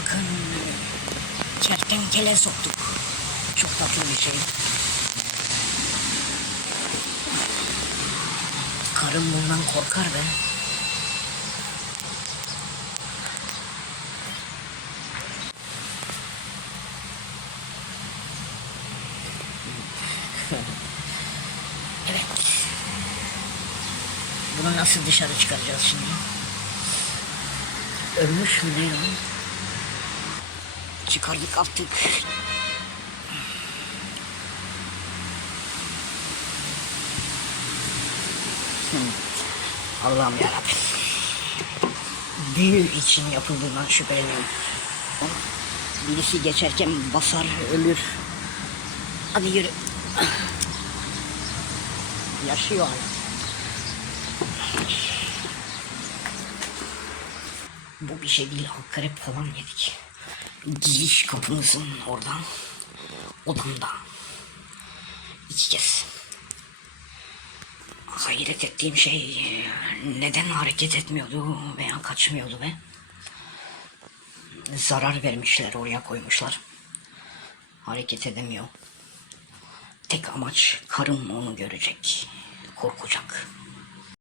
Bakın kertenkele soktuk. Çok tatlı bir şey. Karım bundan korkar be. Evet. Bunu nasıl dışarı çıkaracağız şimdi? Ölmüş mü ya? Çıkardık attık. Hı. Allah'ım yarabbim. Büyü için yapıldığından şüpheleniyorum. Birisi geçerken basar ölür. Hadi yürü. Yaşıyor hala. Bu bir şey değil. Akkarep falan yedik. Giriş kapımızın oradan odamda içeceğiz. Hayret ettiğim şey neden hareket etmiyordu veya kaçmıyordu be? Zarar vermişler oraya koymuşlar. Hareket edemiyor. Tek amaç karım onu görecek. Korkacak.